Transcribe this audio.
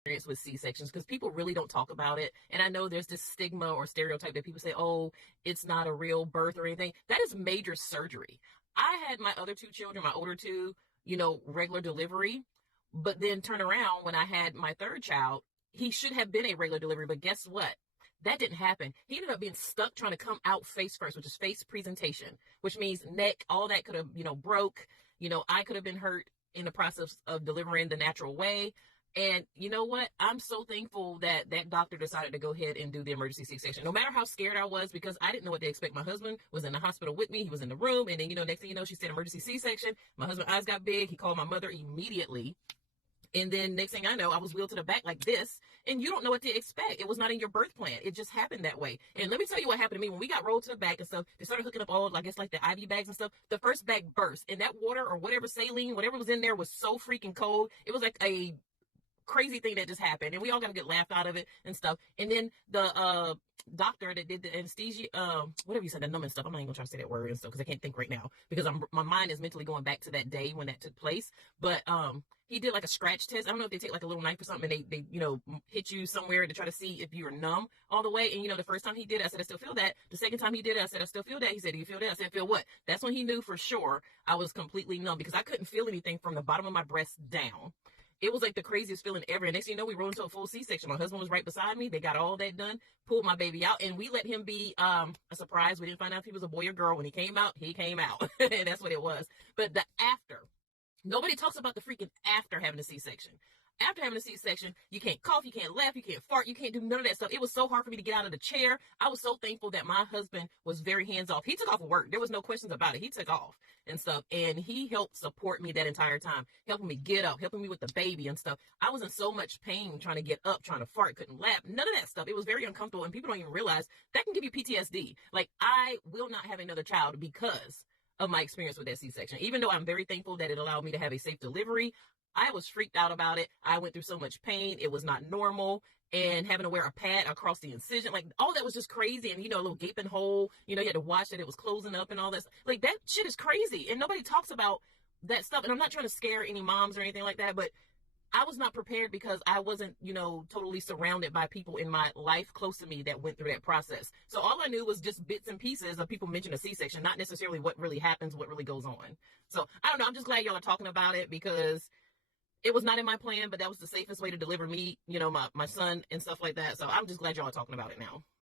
experience with C-sections because people really don't talk about it. And I know there's this stigma or stereotype that people say, oh, it's not a real birth or anything. That is major surgery. I had my other two children, my older two, regular delivery, but then turn around when I had my third child, he should have been a regular delivery, but guess what? That didn't happen. He ended up being stuck trying to come out face first, which is face presentation, which means neck, all that could have, broke. I could have been hurt in the process of delivering the natural way. And you know what? I'm so thankful that that doctor decided to go ahead and do the emergency C-section. No matter how scared I was, because I didn't know what to expect. My husband was in the hospital with me. He was in the room. And then, next thing you know, she said emergency C-section. My husband's eyes got big. He called my mother immediately. And then next thing I know, I was wheeled to the back like this, and you don't know what to expect. It was not in your birth plan. It just happened that way. And let me tell you what happened to me. When we got rolled to the back and stuff, they started hooking up all, I guess, like the IV bags and stuff. The first bag burst, and that water or whatever saline, whatever was in there was so freaking cold. It was like a crazy thing that just happened, and we all got a good laugh out of it and stuff. And then the doctor that did the anesthesia, whatever you said, the numbing stuff, I'm not even gonna try to say that word and stuff because I can't think right now because my mind is mentally going back to that day when that took place. But he did like a scratch test. I don't know if they take like a little knife or something and they hit you somewhere to try to see if you're numb all the way. And the first time he did it, I said, I still feel that. The second time he did it, I said, I still feel that. He said, do you feel that? I said, feel what? That's when he knew for sure I was completely numb because I couldn't feel anything from the bottom of my breast down. It was like the craziest feeling ever. And next thing you know, we rolled into a full C-section. My husband was right beside me. They got all that done, pulled my baby out, and we let him be a surprise. We didn't find out if he was a boy or girl. When he came out, and that's what it was. But the after, nobody talks about the freaking after having a C-section. After having a C-section, you can't cough, you can't laugh, you can't fart, you can't do none of that stuff. It was so hard for me to get out of the chair. I was so thankful that my husband was very hands-off. He took off of work. There was no questions about it. He took off and stuff, and he helped support me that entire time, helping me get up, helping me with the baby and stuff. I was in so much pain trying to get up, trying to fart, couldn't laugh, none of that stuff. It was very uncomfortable, and people don't even realize that can give you PTSD. Like, I will not have another child because of my experience with that C-section. Even though I'm very thankful that it allowed me to have a safe delivery, I was freaked out about it. I went through so much pain. It was not normal. And having to wear a pad across the incision, like all that was just crazy. And, a little gaping hole, you had to watch that it was closing up and all that. Like that shit is crazy. And nobody talks about that stuff. And I'm not trying to scare any moms or anything like that, but I was not prepared because I wasn't, totally surrounded by people in my life close to me that went through that process. So all I knew was just bits and pieces of people mention a C-section, not necessarily what really happens, what really goes on. So I don't know. I'm just glad y'all are talking about it because it was not in my plan, but that was the safest way to deliver me, my son and stuff like that. So I'm just glad y'all are talking about it now.